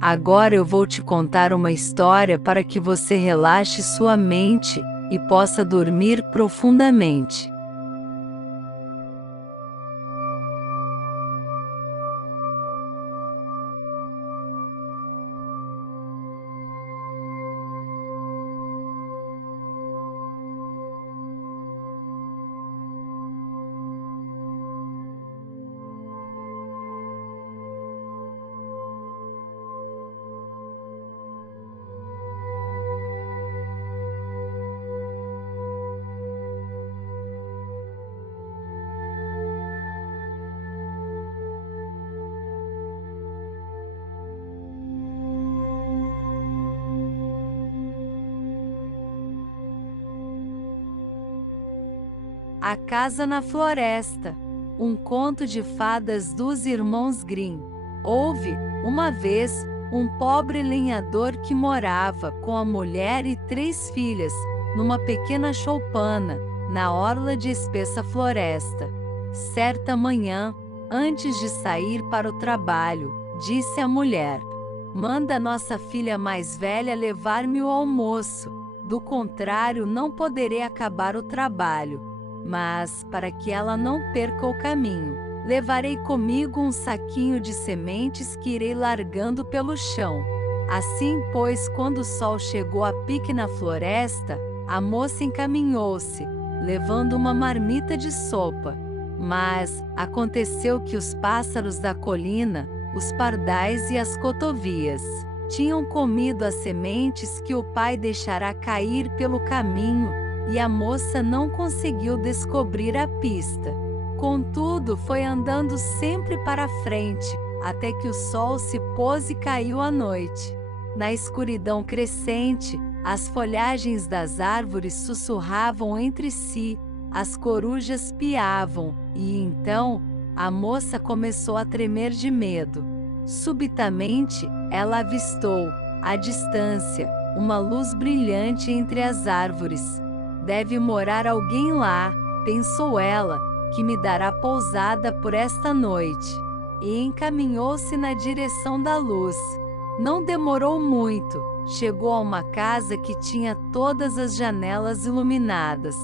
Agora eu vou te contar uma história para que você relaxe sua mente e possa dormir profundamente. A Casa na Floresta, um conto de fadas dos irmãos Grimm. Houve, uma vez, um pobre lenhador que morava com a mulher e 3 filhas, numa pequena choupana, na orla de espessa floresta. Certa manhã, antes de sair para o trabalho, disse a mulher: "Manda nossa filha mais velha levar-me o almoço, do contrário não poderei acabar o trabalho. Mas, para que ela não perca o caminho, levarei comigo um saquinho de sementes que irei largando pelo chão." Assim, pois, quando o sol chegou a pique na floresta, a moça encaminhou-se, levando uma marmita de sopa. Mas aconteceu que os pássaros da colina, os pardais e as cotovias, tinham comido as sementes que o pai deixara cair pelo caminho, e a moça não conseguiu descobrir a pista. Contudo, foi andando sempre para frente, até que o sol se pôs e caiu a noite. Na escuridão crescente, as folhagens das árvores sussurravam entre si, as corujas piavam, e então, a moça começou a tremer de medo. Subitamente, ela avistou, à distância, uma luz brilhante entre as árvores. "Deve morar alguém lá", pensou ela, "que me dará pousada por esta noite." E encaminhou-se na direção da luz. Não demorou muito, chegou a uma casa que tinha todas as janelas iluminadas.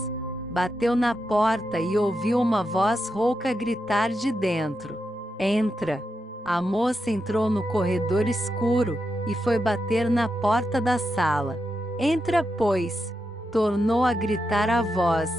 Bateu na porta e ouviu uma voz rouca gritar de dentro: "Entra." A moça entrou no corredor escuro e foi bater na porta da sala. "Entra, pois", tornou a gritar a voz.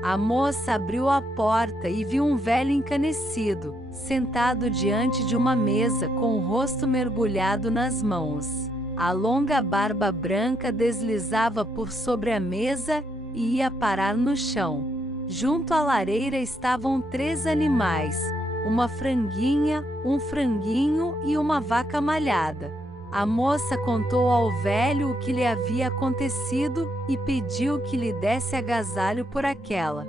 A moça abriu a porta e viu um velho encanecido, sentado diante de uma mesa com o rosto mergulhado nas mãos. A longa barba branca deslizava por sobre a mesa e ia parar no chão. Junto à lareira estavam 3 animais, uma franguinha, um franguinho e uma vaca malhada. A moça contou ao velho o que lhe havia acontecido e pediu que lhe desse agasalho por aquela.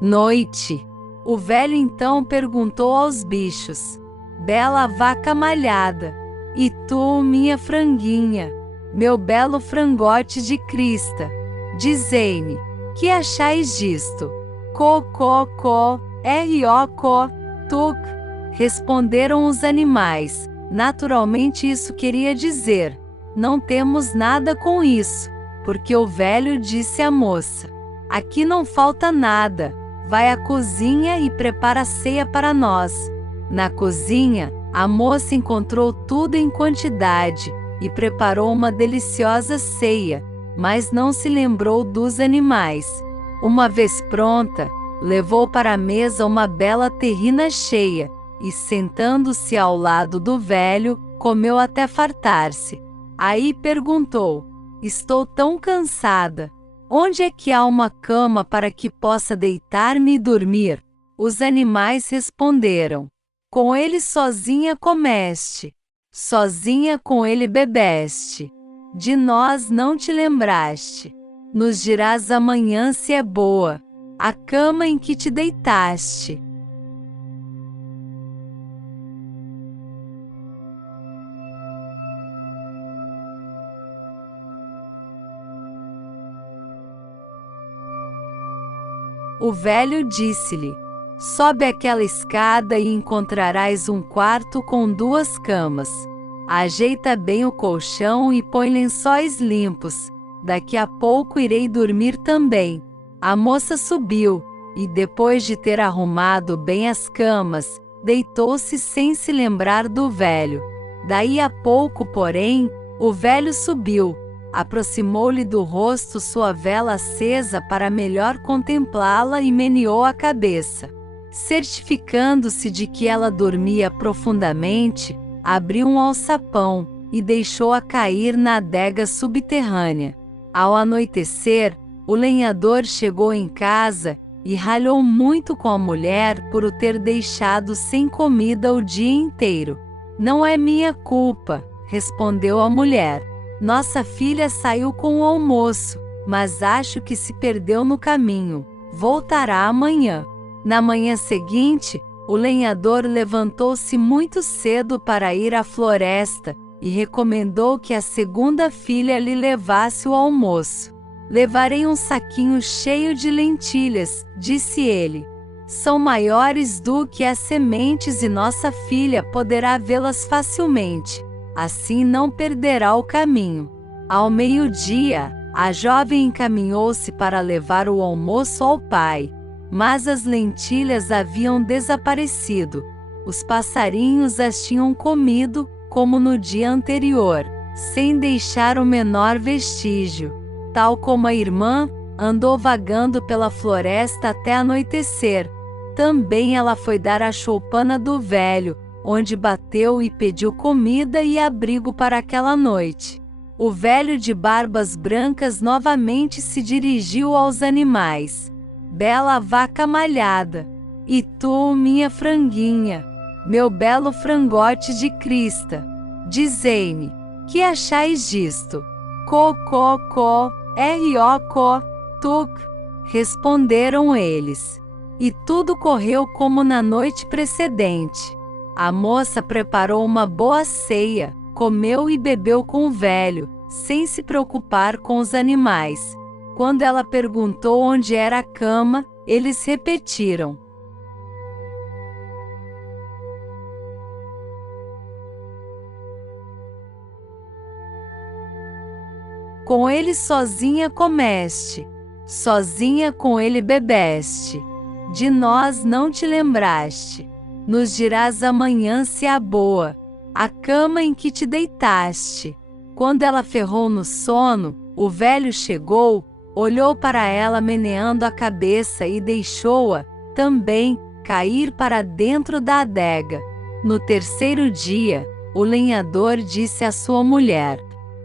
Noite. O velho então perguntou aos bichos: "Bela vaca malhada, e tu, minha franguinha, meu belo frangote de crista, dizei-me, que achais disto?" "Co, co, co, r-o-co, tuc", responderam os animais. Naturalmente isso queria dizer: "Não temos nada com isso", porque o velho disse à moça: "Aqui não falta nada. Vai à cozinha e prepara a ceia para nós." Na cozinha, a moça encontrou tudo em quantidade e preparou uma deliciosa ceia, mas não se lembrou dos animais. Uma vez pronta, levou para a mesa uma bela terrina cheia e, sentando-se ao lado do velho, comeu até fartar-se. Aí perguntou: "Estou tão cansada. Onde é que há uma cama para que possa deitar-me e dormir?" Os animais responderam: "Com ele sozinha comeste, sozinha com ele bebeste. De nós não te lembraste. Nos dirás amanhã se é boa a cama em que te deitaste." O velho disse-lhe: sobe aquela escada e encontrarás um quarto com 2 camas. Ajeita bem o colchão e põe lençóis limpos. Daqui a pouco irei dormir também. A moça subiu, e depois de ter arrumado bem as camas, deitou-se sem se lembrar do velho. Daí a pouco, porém, o velho subiu, aproximou-lhe do rosto sua vela acesa para melhor contemplá-la e meneou a cabeça. Certificando-se de que ela dormia profundamente, abriu um alçapão e deixou-a cair na adega subterrânea. Ao anoitecer, o lenhador chegou em casa e ralhou muito com a mulher por o ter deixado sem comida o dia inteiro. Não é minha culpa, respondeu a mulher. Nossa filha saiu com o almoço, mas acho que se perdeu no caminho. Voltará amanhã. Na manhã seguinte, o lenhador levantou-se muito cedo para ir à floresta e recomendou que a segunda filha lhe levasse o almoço. Levarei um saquinho cheio de lentilhas, disse ele. São maiores do que as sementes e nossa filha poderá vê-las facilmente. Assim não perderá o caminho. Ao meio-dia, a jovem encaminhou-se para levar o almoço ao pai. Mas as lentilhas haviam desaparecido. Os passarinhos as tinham comido, como no dia anterior, sem deixar o menor vestígio. Tal como a irmã, andou vagando pela floresta até anoitecer. Também ela foi dar a choupana do velho, onde bateu e pediu comida e abrigo para aquela noite. O velho de barbas brancas novamente se dirigiu aos animais. Bela vaca malhada, e tu, minha franguinha, meu belo frangote de crista, dizei-me, que achais disto? Co, r-o-co, tuc, responderam eles. E tudo correu como na noite precedente. A moça preparou uma boa ceia, comeu e bebeu com o velho, sem se preocupar com os animais. Quando ela perguntou onde era a cama, eles repetiram: com ele sozinha comeste, sozinha com ele bebeste. De nós não te lembraste. Nos dirás amanhã se há boa a cama em que te deitaste. Quando ela ferrou no sono, o velho chegou, olhou para ela meneando a cabeça e deixou-a, também, cair para dentro da adega. No terceiro dia, o lenhador disse à sua mulher: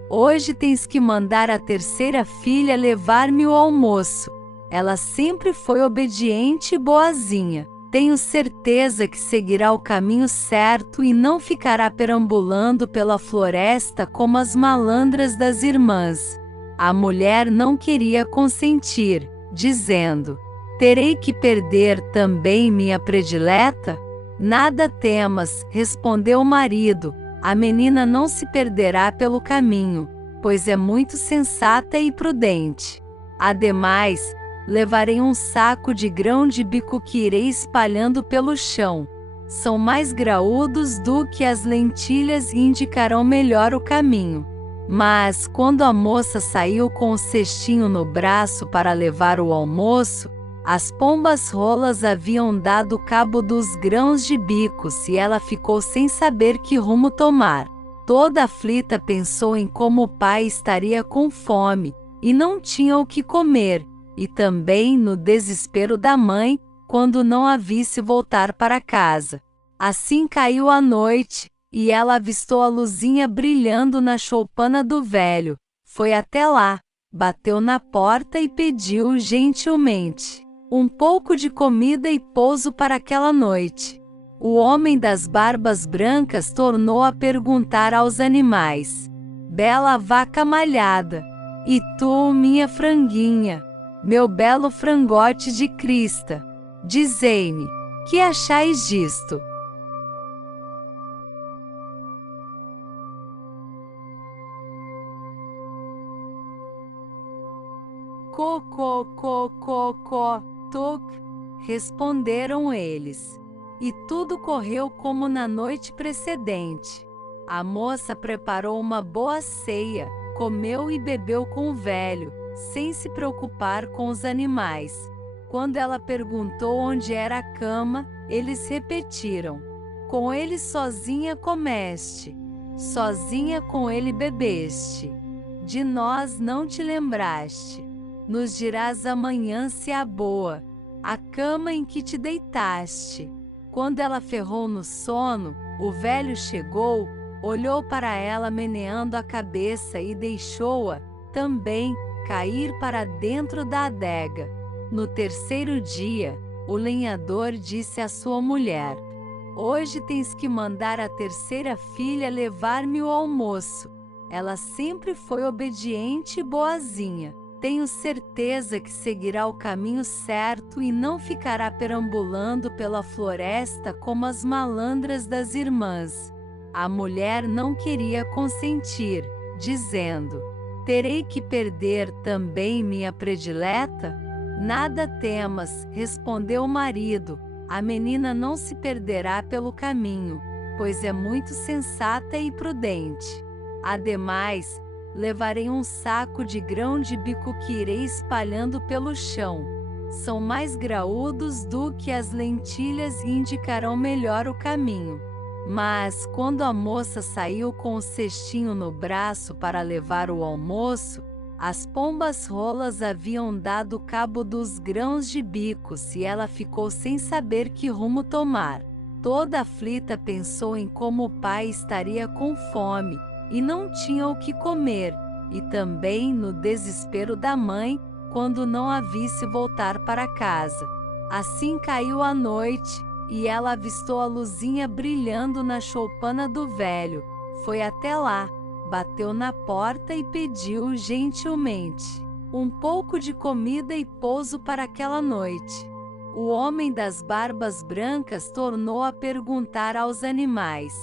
hoje tens que mandar a terceira filha levar-me o almoço. Ela sempre foi obediente e boazinha. Tenho certeza que seguirá o caminho certo e não ficará perambulando pela floresta como as malandras das irmãs. A mulher não queria consentir, dizendo: terei que perder também minha predileta? Nada temas, respondeu o marido, a menina não se perderá pelo caminho, pois é muito sensata e prudente. Ademais, levarei um saco de grão de bico que irei espalhando pelo chão. São mais graúdos do que as lentilhas e indicarão melhor o caminho. Mas, quando a moça saiu com o cestinho no braço para levar o almoço, as pombas rolas haviam dado cabo dos grãos de bicos e ela ficou sem saber que rumo tomar. Toda aflita pensou em como o pai estaria com fome, e não tinha o que comer, e também no desespero da mãe, quando não a visse voltar para casa. Assim caiu a noite, e ela avistou a luzinha brilhando na choupana do velho. Foi até lá, bateu na porta e pediu gentilmente um pouco de comida e pouso para aquela noite. O homem das barbas brancas tornou a perguntar aos animais: bela vaca malhada, e tu, minha franguinha, meu belo frangote de crista, dizei-me, que achais disto? Co, tuk, responderam eles. E tudo correu como na noite precedente. A moça preparou uma boa ceia, comeu e bebeu com o velho, sem se preocupar com os animais. Quando ela perguntou onde era a cama, eles repetiram: com ele sozinha comeste, sozinha com ele bebeste. De nós não te lembraste. Nos dirás amanhã se há boa a cama em que te deitaste. Quando ela ferrou no sono, o velho chegou, olhou para ela meneando a cabeça e deixou-a, também, cair para dentro da adega. No terceiro dia, o lenhador disse à sua mulher: hoje tens que mandar a terceira filha levar-me o almoço. Ela sempre foi obediente e boazinha. Tenho certeza que seguirá o caminho certo e não ficará perambulando pela floresta como as malandras das irmãs. A mulher não queria consentir, dizendo: terei que perder também minha predileta? Nada temas, respondeu o marido, a menina não se perderá pelo caminho, pois é muito sensata e prudente. Ademais, levarei um saco de grão de bico que irei espalhando pelo chão. São mais graúdos do que as lentilhas e indicarão melhor o caminho. Mas, quando a moça saiu com o cestinho no braço para levar o almoço, as pombas rolas haviam dado cabo dos grãos de bicos e ela ficou sem saber que rumo tomar. Toda aflita pensou em como o pai estaria com fome e não tinha o que comer, e também no desespero da mãe, quando não a visse voltar para casa. Assim caiu a noite, e ela avistou a luzinha brilhando na choupana do velho. Foi até lá, bateu na porta e pediu gentilmente um pouco de comida e pouso para aquela noite. O homem das barbas brancas tornou a perguntar aos animais: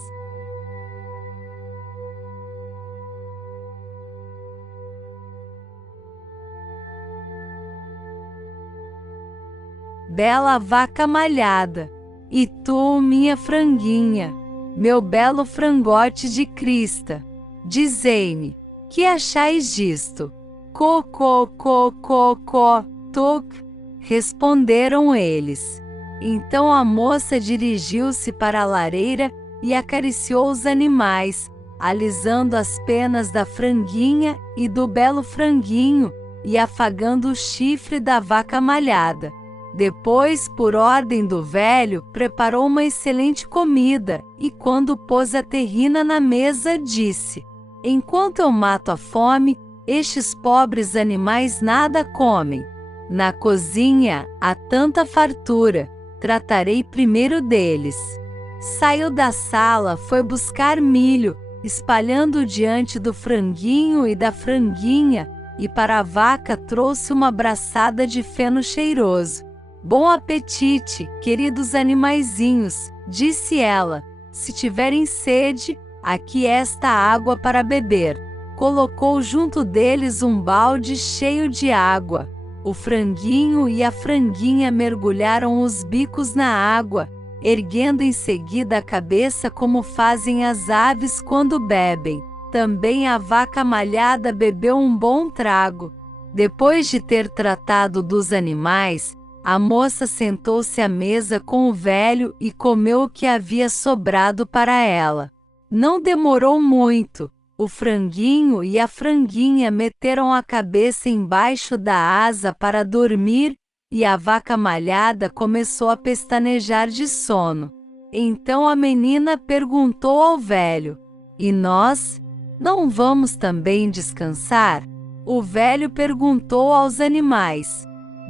bela vaca malhada, e tu, minha franguinha, meu belo frangote de crista, dizei-me, que achais disto? Co, tuc, responderam eles. Então a moça dirigiu-se para a lareira e acariciou os animais, alisando as penas da franguinha e do belo franguinho, e afagando o chifre da vaca malhada. Depois, por ordem do velho, preparou uma excelente comida, e quando pôs a terrina na mesa, disse: enquanto eu mato a fome, estes pobres animais nada comem. Na cozinha há tanta fartura, tratarei primeiro deles. Saiu da sala, foi buscar milho, espalhando diante do franguinho e da franguinha, e para a vaca trouxe uma braçada de feno cheiroso. Bom apetite, queridos animaizinhos, disse ela. Se tiverem sede, aqui esta água para beber. Colocou junto deles um balde cheio de água. O franguinho e a franguinha mergulharam os bicos na água, erguendo em seguida a cabeça como fazem as aves quando bebem. Também a vaca malhada bebeu um bom trago. Depois de ter tratado dos animais, a moça sentou-se à mesa com o velho e comeu o que havia sobrado para ela. Não demorou muito. O franguinho e a franguinha meteram a cabeça embaixo da asa para dormir, e a vaca malhada começou a pestanejar de sono. Então a menina perguntou ao velho: e nós? Não vamos também descansar? O velho perguntou aos animais: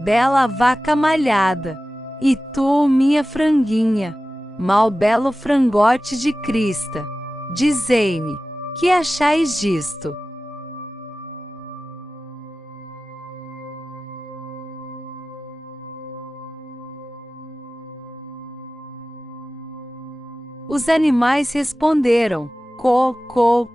bela vaca malhada, e tu, minha franguinha, mal belo frangote de crista, dizei-me, que achais disto? Os animais responderam: co, tuc,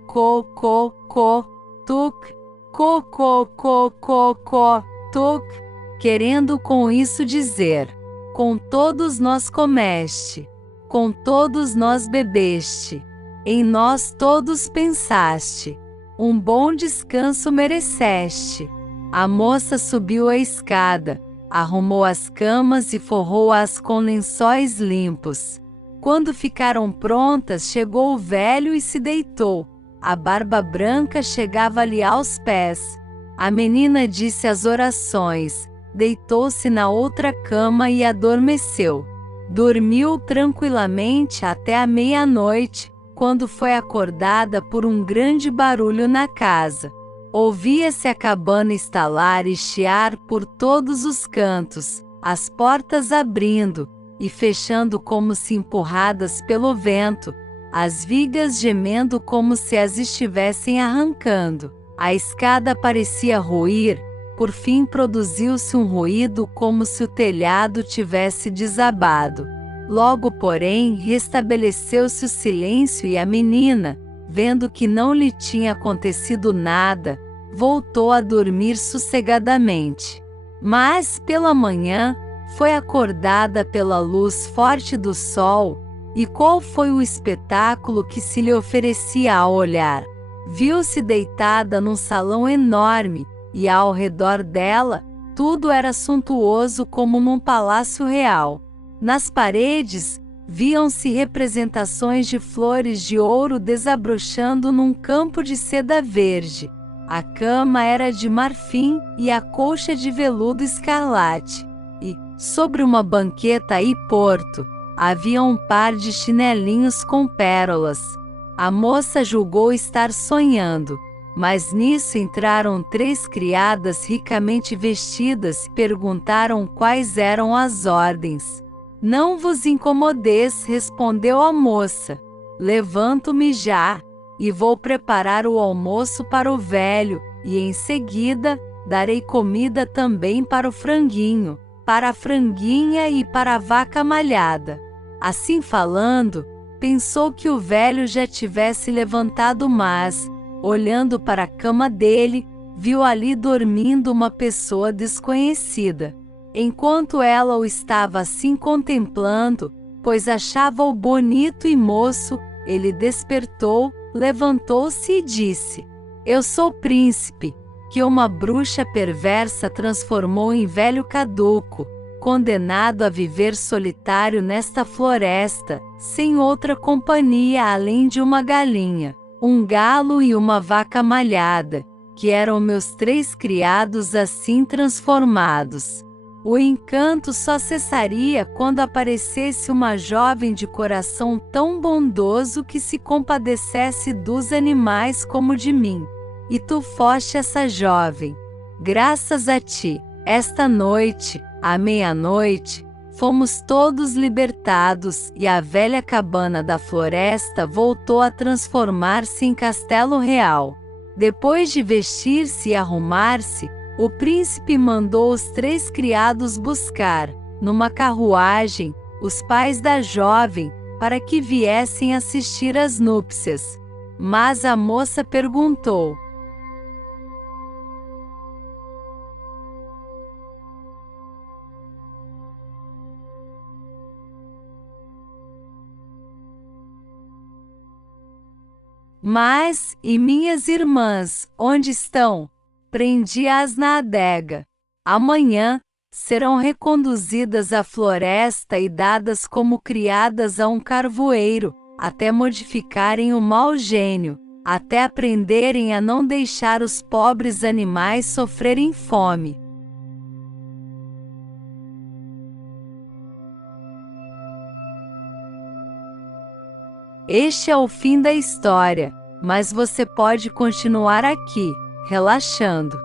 co, tuc. querendo com isso dizer: com todos nós comeste, com todos nós bebeste, em nós todos pensaste, um bom descanso mereceste. A moça subiu a escada, arrumou as camas e forrou-as com lençóis limpos. Quando ficaram prontas, chegou o velho e se deitou. A barba branca chegava-lhe aos pés. A menina disse as orações, deitou-se na outra cama e adormeceu. Dormiu tranquilamente até a meia-noite, quando foi acordada por um grande barulho na casa. Ouvia-se a cabana estalar e chiar por todos os cantos, as portas abrindo e fechando como se empurradas pelo vento, as vigas gemendo como se as estivessem arrancando. A escada parecia ruir, por fim produziu-se um ruído como se o telhado tivesse desabado. Logo, porém, restabeleceu-se o silêncio e a menina, vendo que não lhe tinha acontecido nada, voltou a dormir sossegadamente. Mas, pela manhã, foi acordada pela luz forte do sol, e qual foi o espetáculo que se lhe oferecia ao olhar? Viu-se deitada num salão enorme, e ao redor dela, tudo era suntuoso como num palácio real. Nas paredes, viam-se representações de flores de ouro desabrochando num campo de seda verde. A cama era de marfim e a colcha de veludo escarlate. E, sobre uma banqueta e porto, havia um par de chinelinhos com pérolas. A moça julgou estar sonhando, mas nisso entraram 3 criadas ricamente vestidas e perguntaram quais eram as ordens. Não vos incomodeis, respondeu a moça. Levanto-me já, e vou preparar o almoço para o velho, e em seguida, darei comida também para o franguinho, para a franguinha e para a vaca malhada. Assim falando, pensou que o velho já tivesse levantado, mas, olhando para a cama dele, viu ali dormindo uma pessoa desconhecida. Enquanto ela o estava assim contemplando, pois achava-o bonito e moço, ele despertou, levantou-se e disse: Eu sou príncipe, que uma bruxa perversa transformou em velho caduco, condenado a viver solitário nesta floresta, sem outra companhia além de uma galinha, um galo e uma vaca malhada, que eram meus 3 criados assim transformados. O encanto só cessaria quando aparecesse uma jovem de coração tão bondoso que se compadecesse dos animais como de mim. E tu foste essa jovem. Graças a ti, esta noite, à meia-noite, fomos todos libertados e a velha cabana da floresta voltou a transformar-se em castelo real. Depois de vestir-se e arrumar-se, o príncipe mandou os 3 criados buscar, numa carruagem, os pais da jovem, para que viessem assistir às núpcias. Mas a moça perguntou: Mas, e minhas irmãs, onde estão? Prendi-as na adega. Amanhã, serão reconduzidas à floresta e dadas como criadas a um carvoeiro, até modificarem o mau gênio, até aprenderem a não deixar os pobres animais sofrerem fome. Este é o fim da história, mas você pode continuar aqui, relaxando.